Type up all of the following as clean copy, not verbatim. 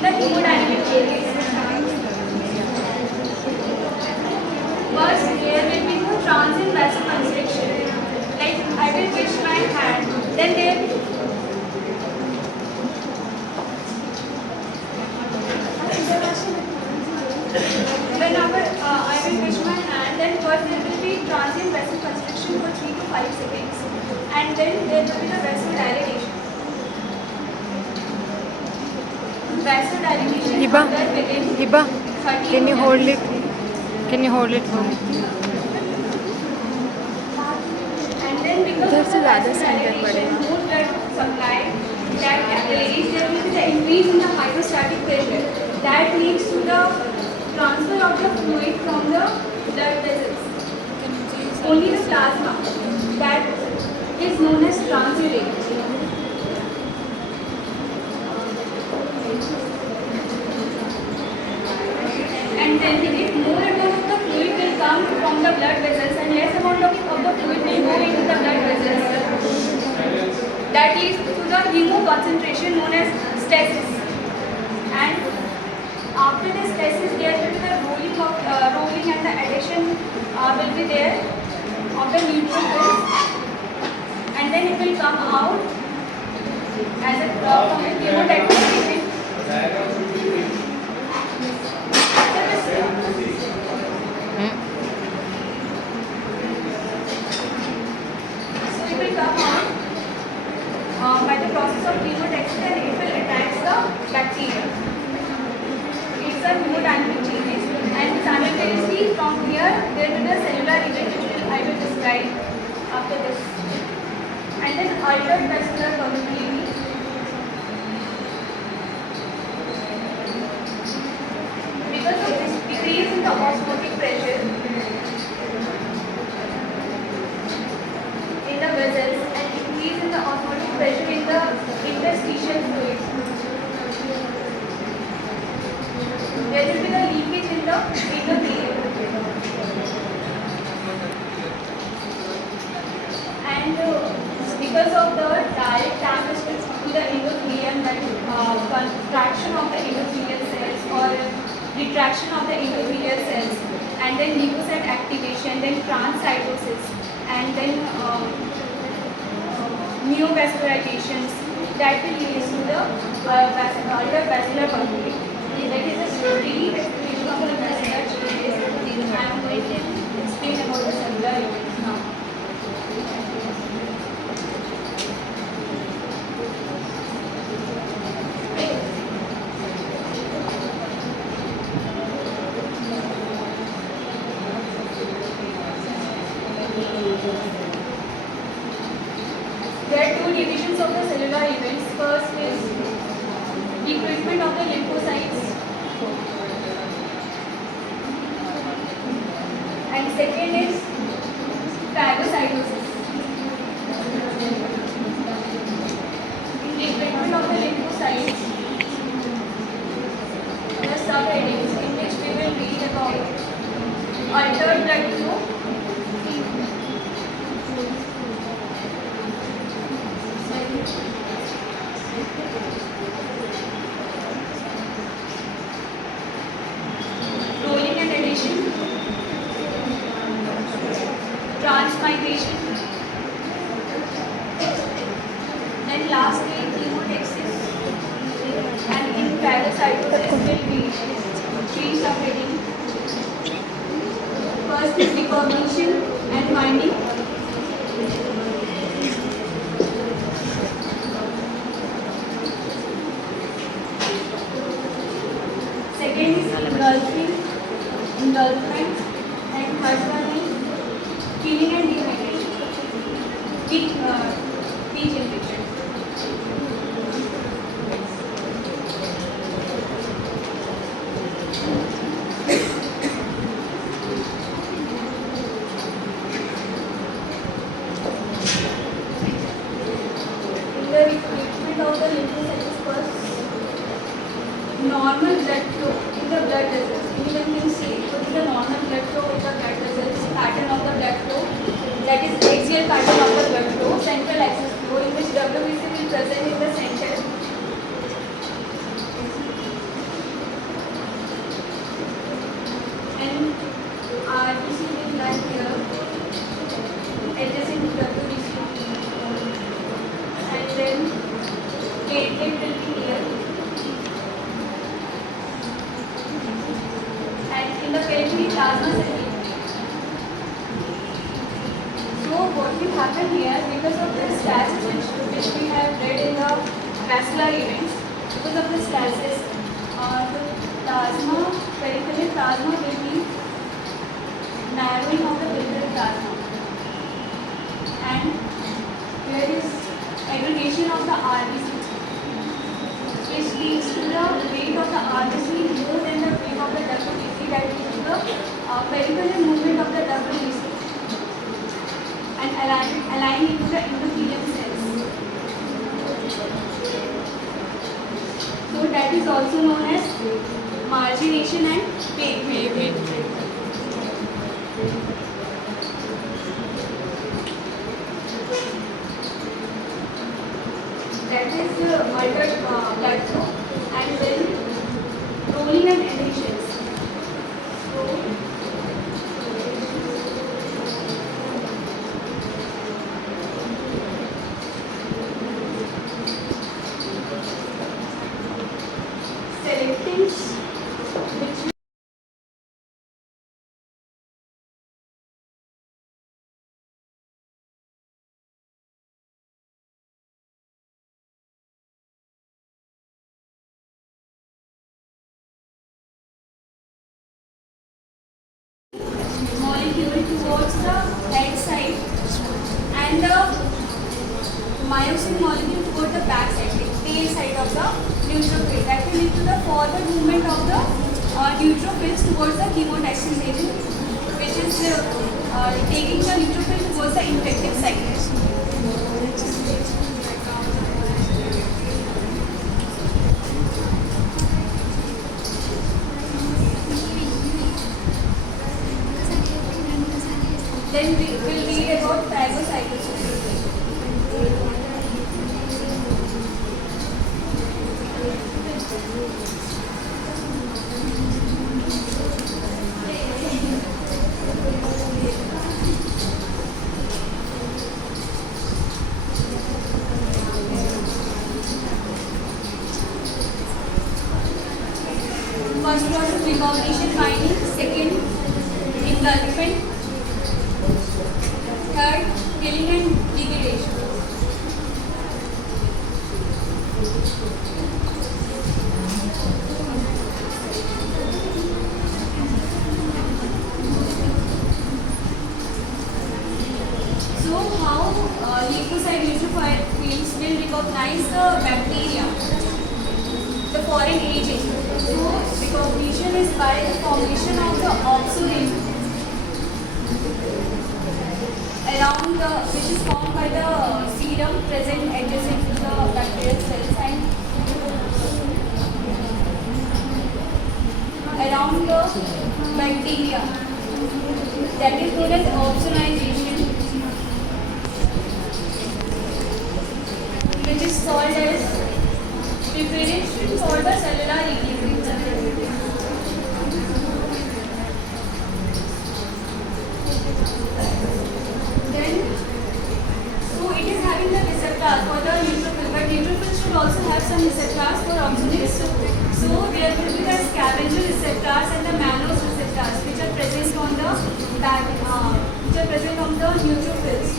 in the hemodynamic changes. First, there will be the transient vasoconstriction. Like I will push my hand, then there. Whenever I will push my hand, then first there will be transient vasoconstriction for 3 to 5 seconds, and then there will be the vasodilatation. Vasodilatation Hiba, within Hiba, 30 can you hold minutes. it? Can you hold it for me? And then because There's of the a ladder center, vasodilatation, more blood supply that capillaries, there will be the increase in the hydrostatic pressure that leads to the transfer of the fluid from the blood vessels. Only the plasma that is known as transurate. And then if more amount of the fluid will come from the blood vessels and less amount of the fluid will go into the blood vessels, that leads to the hemoconcentration known as stasis. And after the stasis, there will be the rolling and the addition will be there of the neutrophils, and then it will come out as a from the chemodegradation. So it will come out by the process of chemodextrin, and it will attack the bacteria. It's a hemodynamic changes, and simultaneously from here there will be a cellular event which I will describe after this. And then altered vascular permeability. Because of this decrease in the osmotic pressure in the vessels and increase in the osmotic pressure in the interstitial fluid, there will be the leakage in the endothelium. And because of the direct damage to the endothelium, that contraction of the endothelial cells or retraction of the endothelial cells, and then leukocyte activation, then transcytosis, and then neovascularizations, that will lead to the altered vascular permeability. That is a brief explanation of the vascular changes. I am going to explain about the cellular events now. There are two divisions of the cellular events. First is recruitment of the lymphocytes, and second is phagocytosis. In recruitment of the lymphocytes, the subheadings in which we will read about altered blood flow, rolling and adhesion, transmigration, then lastly chemodexis, and in phagocytosis will be three subheadings. First is deformation and binding. Second is engulfment, and third one is killing and dehydration, degeneration. In the recruitment of the lymphocytes, first normal blood flow in the blood vessels. Anyone can see what is the normal blood flow in the blood vessels, pattern of the blood flow, that is axial pattern of the blood flow, central axis flow, in which WBC will present in the center. plasma cell. So what will happen here, because of the stasis which we have read in the vascular events, because of the stasis, the plasma, peripheral plasma will be narrowing of the peripheral plasma, and there is aggregation of the RBC, which leads to the weight of the RBC more than the weight of the WBC, that leads to the peripheral movement of the WBC and aligning into the endothelium cells. So that is also known as margination and wave. That is altered blood flow, and then rolling and adhesions. Selecting which molecule towards the head side and the myosin molecule towards the back side, the tail side of the neutrophil. That will lead to the further movement of the neutrophils towards the chemotaxis agent, which is taking the neutrophil towards the infective site. Then we will read about phagocytosis. First process, recombination binding. Second, engulfment. Third, killing and degradation. So how leukocyte neutrophils will recognize the bacteria, the foreign agent? So recognition is by the formation of the opsonine around the, which is formed by the serum present adjacent to the bacterial cells, and around the bacteria, that is known as opsonization, which is called as preparation for the cellular equilibrium. For the neutrophil, but neutrophils should also have some receptors for oxygenation. So there will be the scavenger receptors and the mannose receptors, which are present on the back, which are present on the neutrophils,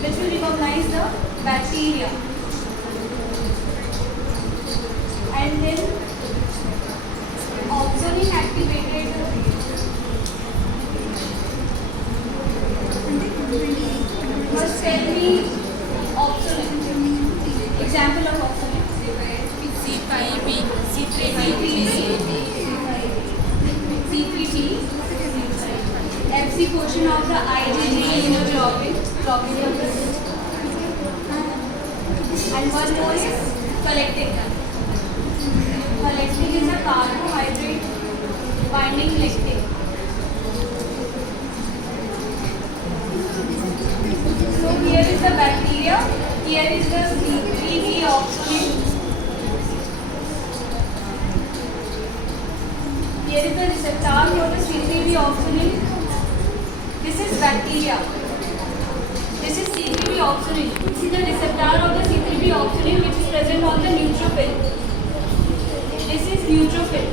which will recognize the bacteria. And then oxygen activated. First tell me oxygen. Example of oxygen. C5B, C3T, FC portion of the IgG hemoglobin, and one more is collecting. Collecting is a carbohydrate binding lectin. So here is the bacteria, here is the C3 oxygen. Here is the receptor for the C3 This is bacteria. This is C3 This is the receptor of the C3 which is present on the neutrophil. This is neutrophil.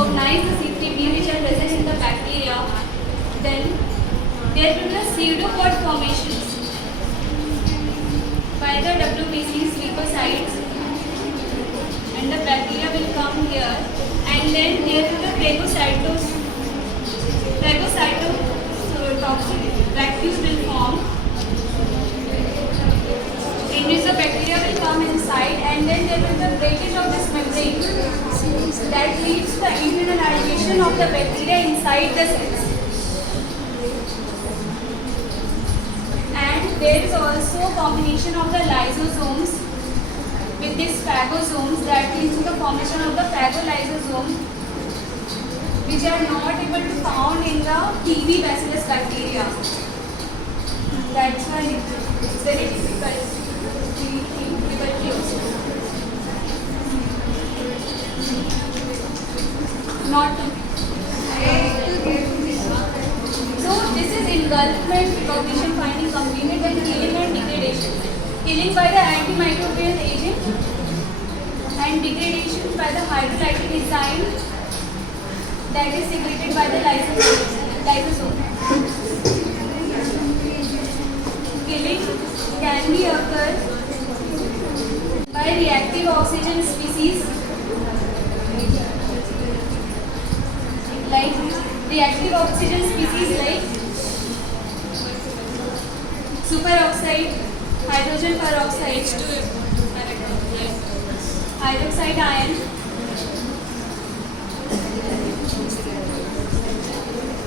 recognize the C3P which are present in the bacteria. Then there will be pseudopod formations by the WBCs leukocytes, and the bacteria will come here, and then there will be phagocytotoxic vacuoles will form, in which the bacteria will come inside, and then there will be breakage of this membrane that leads to the internalization of the bacteria inside the cells. And there is also a combination of the lysosomes with these phagosomes that leads to the formation of the phagolysosome, which are not able to found in the TB bacillus bacteria. That's why it's very difficult to use. Not to. So this is engulfment, recognition, finding, complement, and killing and degradation. Killing by the antimicrobial agent and degradation by the hydrolytic enzyme that is secreted by the lysosome. Killing can be occurred by reactive oxygen species like superoxide, hydrogen peroxide, hydroxide ion,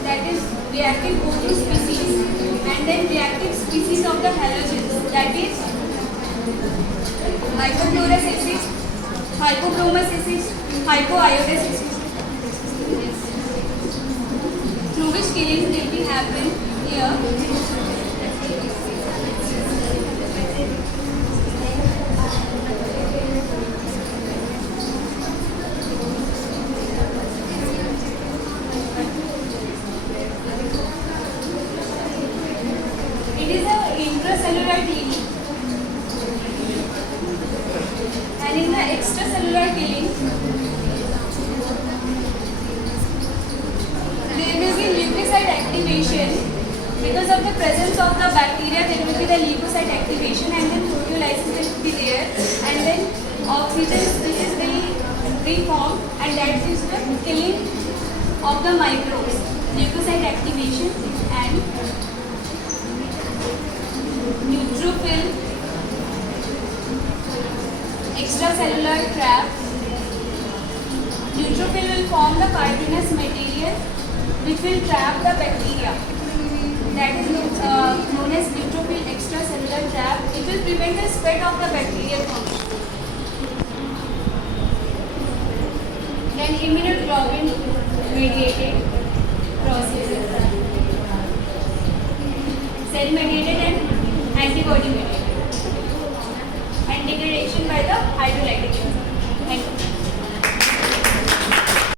that is reactive O2 species, and then reactive species of the halogens, that is hypochlorous acid, hypochromous acid, hypoiodous acid, through which killing will be happen here. It is a intracellular killing, and in the extracellular killing there will be leukocyte activation. Because of the presence of the bacteria, there will be the leukocyte activation, and then proteolysis will be there, and then oxygen species will reform, and that is the killing of the microbes. Leukocyte activation and neutrophil extracellular trap. Neutrophil will form the chitinous material which will trap the bacteria. That is known as neutrophil extracellular trap. It will prevent the spread of the bacterial formation. Then immunoglobulin mediated processes, cell mediated and antibody mediated, and degradation by the hydrolytic